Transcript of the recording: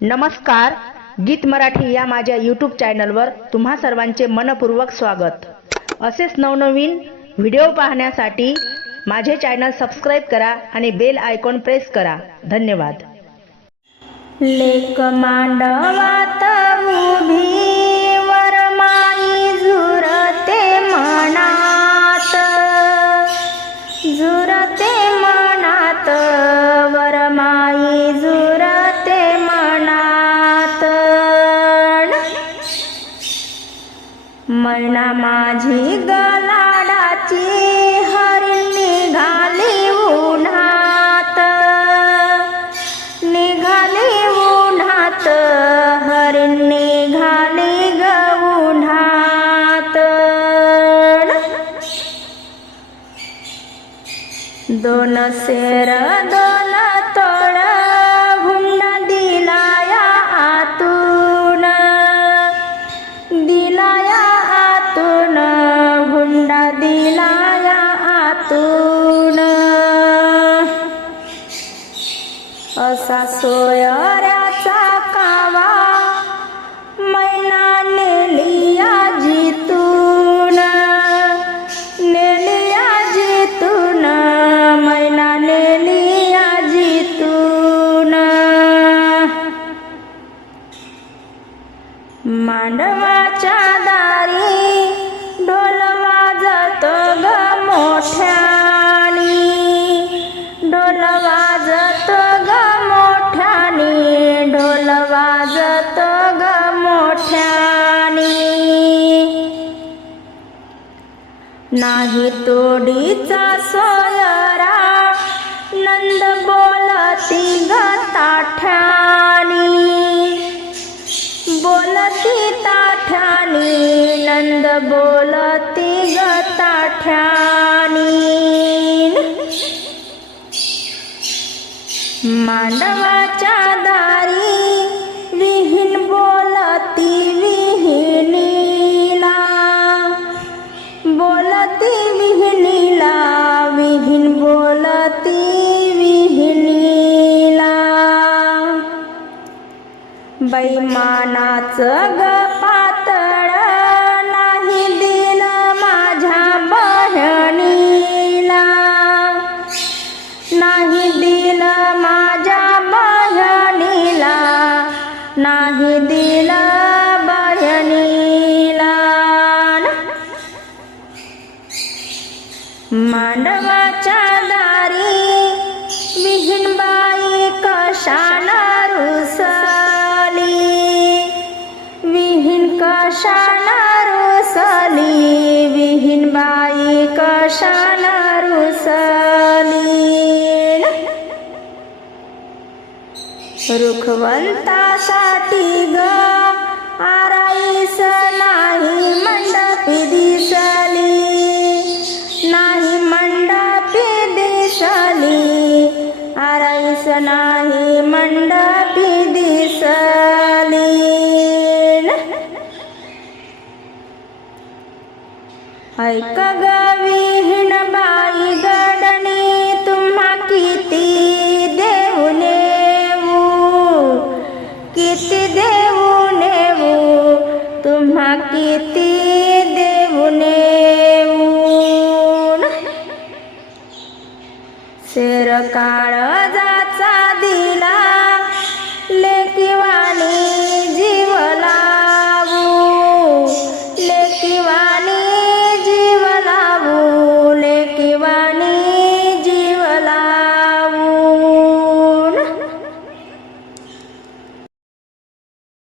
नमस्कार गीत मराठी या माझ्या यूट्यूब चॅनलवर तुम्हा सर्वांचे मनपूर्वक स्वागत. असेच नवनवीन व्हिडिओ पाहण्यासाठी माझे चॅनल सबस्क्राईब करा आणि बेल आयकॉन प्रेस करा. धन्यवाद. लेक मांडवात उभी माई झुरते मनात. झुरते मैना माझी गलाडाची हरिण निघाली उन्हात. निघाली उन्हात हरिण निघाली ग उन्हात. दोन शेर दोन असा सोयऱ्याचा कावा मैना नेलिया जितून. नेलिया जितून मैना नेलिया जितून. मांडवाच्या नाही तोडीचा सोयरा. नंद बोलती ग बोलती ताठ्यानी नंद बोलती ग मांडवा बैमानाचं ग पातळ नाही दिन माझ्या बहिणीला. नाही रुखवल्ता सा ग आराईस आईसना मण्डपि ऐक ग विहीण बाई गडणी तुम्हा किती देऊ नेऊ किती देऊ नेऊ तुम्हा किती देऊ नेऊ शेर का